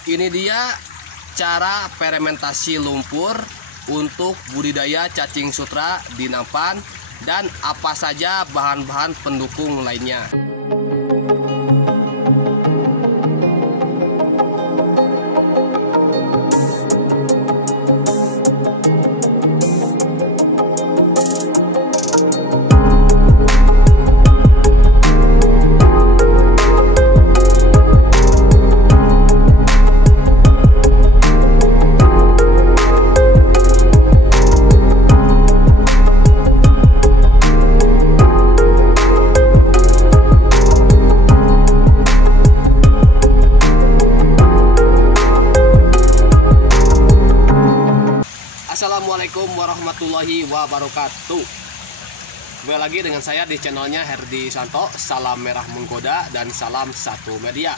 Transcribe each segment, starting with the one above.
Ini dia cara fermentasi lumpur untuk budidaya cacing sutra di nampan dan apa saja bahan-bahan pendukung lainnya. Assalamualaikum warahmatullahi wabarakatuh. Kembali lagi dengan saya di channelnya Herdi Santo. Salam merah menggoda dan salam satu media.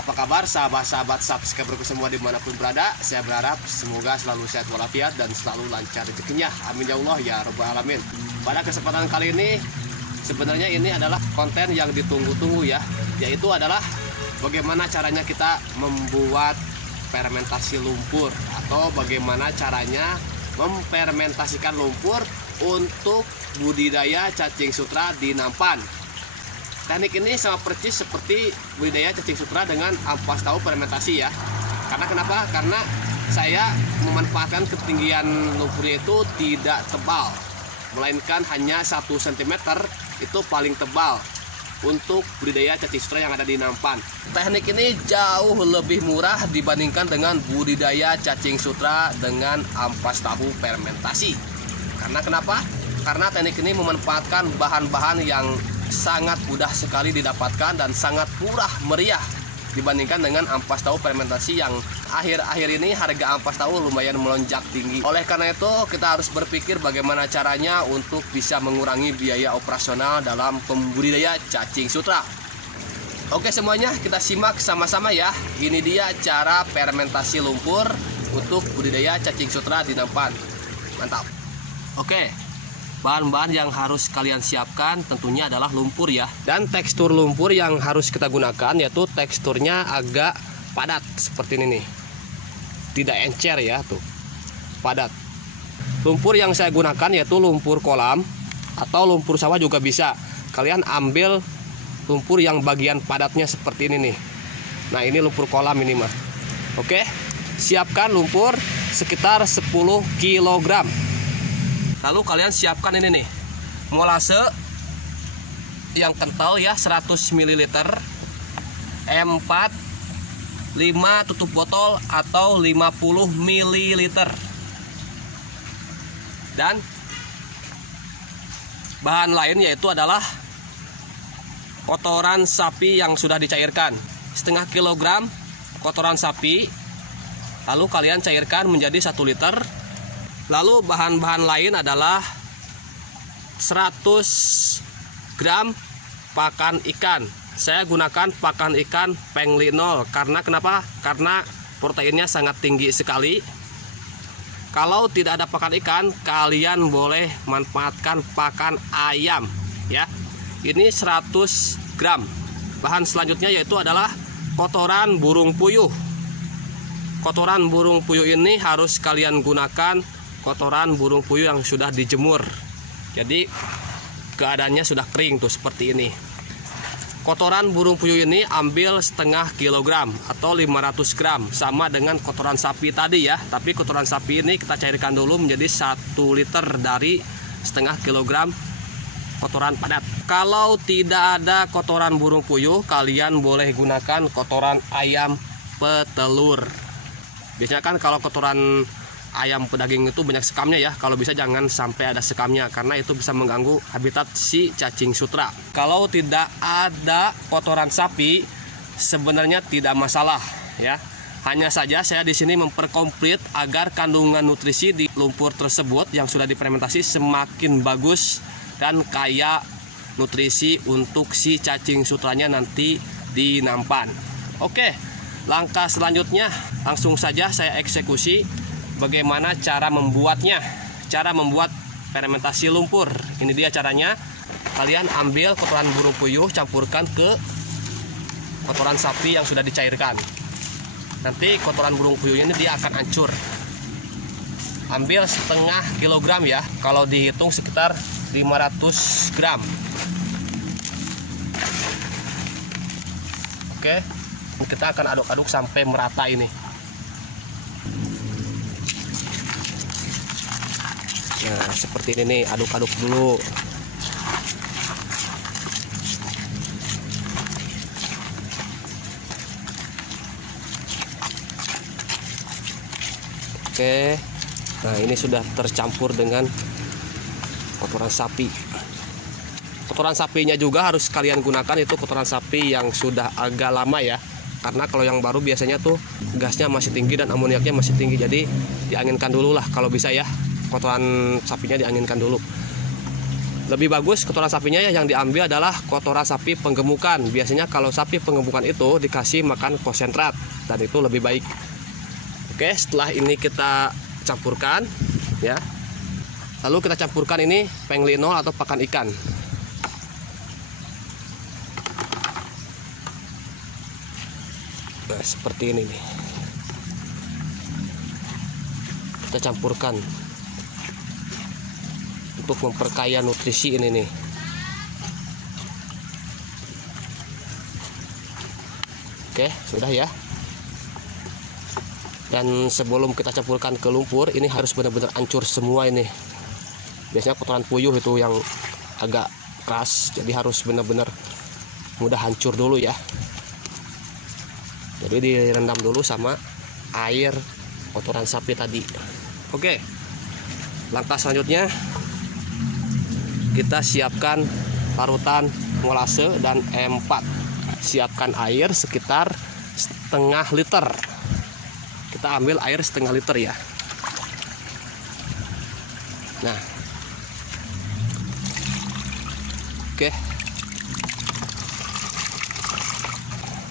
Apa kabar sahabat-sahabat subscriberku semua dimanapun berada? Saya berharap semoga selalu sehat walafiat dan selalu lancar rezekinya. Amin ya Allah ya rabbal alamin. Pada kesempatan kali ini sebenarnya ini adalah konten yang ditunggu-tunggu ya, yaitu adalah bagaimana caranya kita membuat fermentasi lumpur atau bagaimana caranya memfermentasikan lumpur untuk budidaya cacing sutra di nampan. Teknik ini sama persis seperti budidaya cacing sutra dengan ampas tahu fermentasi ya. Karena kenapa? Karena saya memanfaatkan ketinggian lumpurnya itu tidak tebal, melainkan hanya 1 cm itu paling tebal untuk budidaya cacing sutra yang ada di nampan. Teknik ini jauh lebih murah dibandingkan dengan budidaya cacing sutra dengan ampas tahu fermentasi. Karena kenapa? Karena teknik ini memanfaatkan bahan-bahan yang sangat mudah sekali didapatkan dan sangat murah meriah dibandingkan dengan ampas tahu fermentasi yang akhir-akhir ini harga ampas tahu lumayan melonjak tinggi. Oleh karena itu kita harus berpikir bagaimana caranya untuk bisa mengurangi biaya operasional dalam pembudidaya cacing sutra. Oke semuanya, kita simak sama-sama ya. Ini dia cara fermentasi lumpur untuk budidaya cacing sutra di nampan. Mantap. Oke, bahan-bahan yang harus kalian siapkan tentunya adalah lumpur ya. Dan tekstur lumpur yang harus kita gunakan yaitu teksturnya agak padat seperti ini nih. Tidak encer ya tuh. Padat. Lumpur yang saya gunakan yaitu lumpur kolam atau lumpur sawah juga bisa. Kalian ambil lumpur yang bagian padatnya seperti ini nih. Nah, ini lumpur kolam ini mah. Oke. Siapkan lumpur sekitar 10 kg. Lalu kalian siapkan ini nih, molase yang kental ya 100 ml, M4 5 tutup botol atau 50 ml. Dan bahan lain yaitu adalah kotoran sapi yang sudah dicairkan, setengah kilogram kotoran sapi. Lalu kalian cairkan menjadi 1 liter. Lalu bahan-bahan lain adalah 100 gram pakan ikan. Saya gunakan pakan ikan Penglinol. Karena kenapa? Karena proteinnya sangat tinggi sekali. Kalau tidak ada pakan ikan, kalian boleh manfaatkan pakan ayam ya. Ini 100 gram. Bahan selanjutnya yaitu adalah kotoran burung puyuh. Kotoran burung puyuh ini harus kalian gunakan kotoran burung puyuh yang sudah dijemur. Jadi keadaannya sudah kering tuh seperti ini. Kotoran burung puyuh ini ambil setengah kilogram atau 500 gram, sama dengan kotoran sapi tadi ya. Tapi kotoran sapi ini kita cairkan dulu menjadi 1 liter dari setengah kilogram kotoran padat. Kalau tidak ada kotoran burung puyuh, kalian boleh gunakan kotoran ayam petelur. Biasanya kan kalau kotoran ayam pedaging itu banyak sekamnya ya. Kalau bisa jangan sampai ada sekamnya, karena itu bisa mengganggu habitat si cacing sutra. Kalau tidak ada kotoran sapi sebenarnya tidak masalah ya. Hanya saja saya di sini memperkomplit agar kandungan nutrisi di lumpur tersebut yang sudah difermentasi semakin bagus dan kaya nutrisi untuk si cacing sutranya nanti di nampan. Oke, langkah selanjutnya langsung saja saya eksekusi bagaimana cara membuatnya. Cara membuat fermentasi lumpur. Ini dia caranya. Kalian ambil kotoran burung puyuh, campurkan ke kotoran sapi yang sudah dicairkan. nanti kotoran burung puyuhnya ini dia akan hancur. Ambil setengah kilogram ya, kalau dihitung sekitar 500 gram. Oke, kita akan aduk-aduk sampai merata ini. Nah, seperti ini nih, aduk-aduk dulu. Oke. Nah, ini sudah tercampur dengan kotoran sapi. Kotoran sapinya juga harus kalian gunakan itu kotoran sapi yang sudah agak lama ya. Karena kalau yang baru biasanya tuh gasnya masih tinggi dan amoniaknya masih tinggi. Jadi dianginkan dulu lah kalau bisa ya. Kotoran sapinya dianginkan dulu. Lebih bagus kotoran sapinya ya yang diambil adalah kotoran sapi penggemukan. Biasanya kalau sapi penggemukan itu dikasih makan konsentrat dan itu lebih baik. Oke, setelah ini kita campurkan ya, lalu kita campurkan ini penglinol atau pakan ikan. Nah, seperti ini nih, kita campurkan untuk memperkaya nutrisi ini nih. Oke, sudah ya. Dan sebelum kita campurkan ke lumpur, ini harus benar-benar hancur semua ini. Biasanya kotoran puyuh itu yang agak keras, jadi harus benar-benar mudah hancur dulu ya. Jadi direndam dulu sama air kotoran sapi tadi. Oke, langkah selanjutnya kita siapkan parutan molase dan E4. Siapkan air sekitar setengah liter. Kita ambil air setengah liter ya. Nah, oke.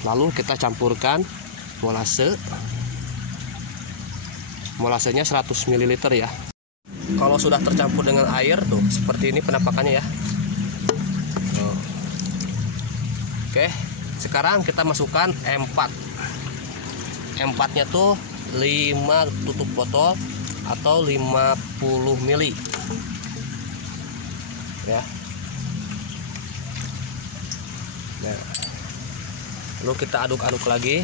Lalu kita campurkan molase. Molasenya 100 ml ya. Kalau sudah tercampur dengan air tuh seperti ini penampakannya ya. Oke, sekarang kita masukkan E4. E4-nya tuh 5 tutup botol atau 50 ml ya. Nah, lalu kita aduk-aduk lagi.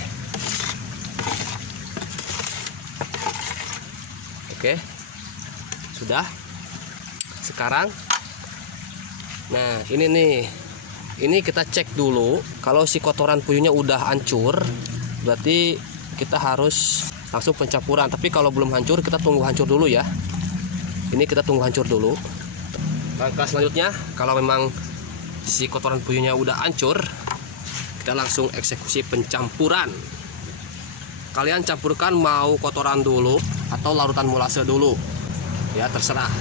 Oke, sudah. Sekarang nah ini nih, ini kita cek dulu kalau si kotoran puyuhnya udah hancur, berarti kita harus langsung pencampuran. Tapi kalau belum hancur, kita tunggu hancur dulu ya. Ini kita tunggu hancur dulu. Langkah selanjutnya, kalau memang si kotoran puyuhnya udah hancur, kita langsung eksekusi pencampuran. Kalian campurkan mau kotoran dulu atau larutan molase dulu ya, terserah.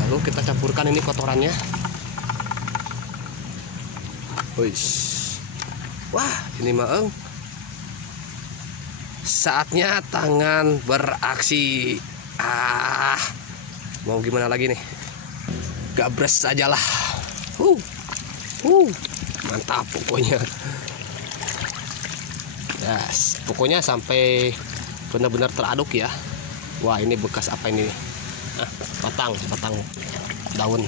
Lalu kita campurkan ini kotorannya. Wih. Wah, ini mah saatnya tangan beraksi. Mau gimana lagi nih? Gabres aja lah. Mantap pokoknya. Yes, pokoknya sampai benar-benar teraduk ya. Wah, ini bekas apa ini? Batang daun.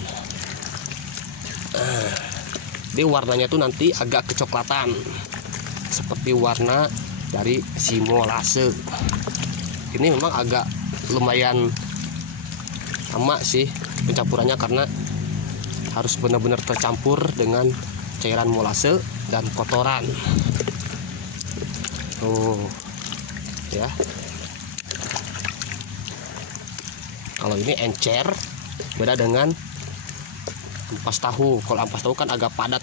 Jadi warnanya tuh nanti agak kecoklatan seperti warna dari si molase. Ini memang agak lumayan lama sih pencampurannya karena harus benar-benar tercampur dengan cairan molase dan kotoran. Ya. Kalau ini encer beda dengan ampas tahu. Kalau ampas tahu kan agak padat.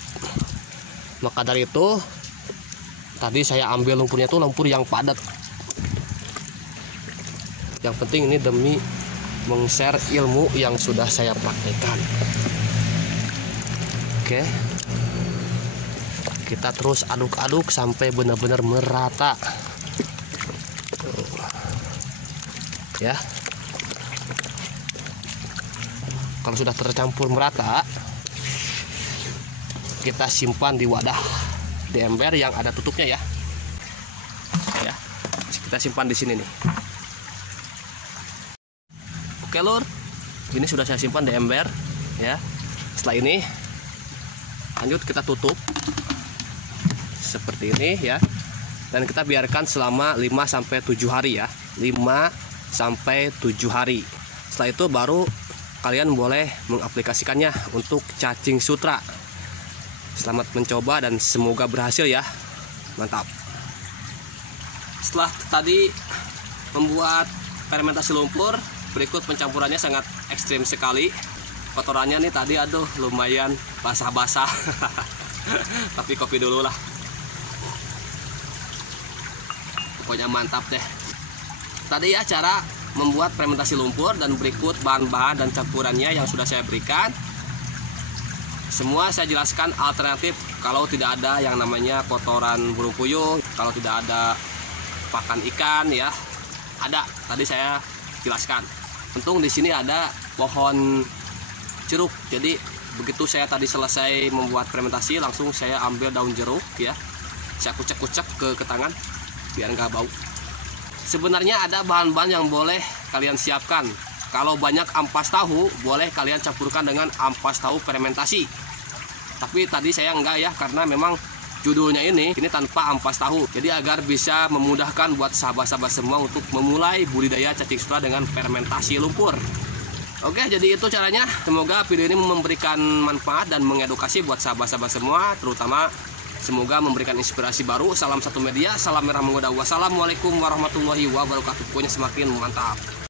Maka dari itu tadi saya ambil lumpurnya tuh lumpur yang padat. Yang penting ini demi meng-share ilmu yang sudah saya praktekkan. Oke. Kita terus aduk-aduk sampai benar-benar merata. Ya. Kalau sudah tercampur merata, kita simpan di wadah di ember yang ada tutupnya ya. Ya, kita simpan di sini nih. Oke lur, ini sudah saya simpan di ember ya. Setelah ini lanjut kita tutup seperti ini ya, dan kita biarkan selama 5-7 hari ya, 5-7 hari. Setelah itu baru kalian boleh mengaplikasikannya untuk cacing sutra. Selamat mencoba dan semoga berhasil ya. Mantap. Setelah tadi membuat fermentasi lumpur, berikut pencampurannya sangat ekstrim sekali. Kotorannya nih tadi aduh lumayan basah-basah. Tapi kopi dulu lah. Pokoknya mantap deh. Tadi ya cara membuat fermentasi lumpur, dan berikut bahan-bahan dan campurannya yang sudah saya berikan. Semua saya jelaskan alternatif kalau tidak ada yang namanya kotoran burung puyuh, kalau tidak ada pakan ikan ya. Ada, tadi saya jelaskan. Untung di sini ada pohon jeruk. Jadi begitu saya tadi selesai membuat fermentasi, langsung saya ambil daun jeruk ya. Saya kucek-kucek ke tangan biar nggak bau. Sebenarnya ada bahan-bahan yang boleh kalian siapkan. Kalau banyak ampas tahu, boleh kalian campurkan dengan ampas tahu fermentasi. Tapi tadi saya enggak ya, karena memang judulnya ini tanpa ampas tahu. Jadi agar bisa memudahkan buat sahabat-sahabat semua untuk memulai budidaya cacing sutra dengan fermentasi lumpur. Oke, jadi itu caranya. Semoga video ini memberikan manfaat dan mengedukasi buat sahabat-sahabat semua, terutama semoga memberikan inspirasi baru. Salam satu media, salam merah menggoda. Wassalamualaikum warahmatullahi wabarakatuh. Pokoknya semakin mantap.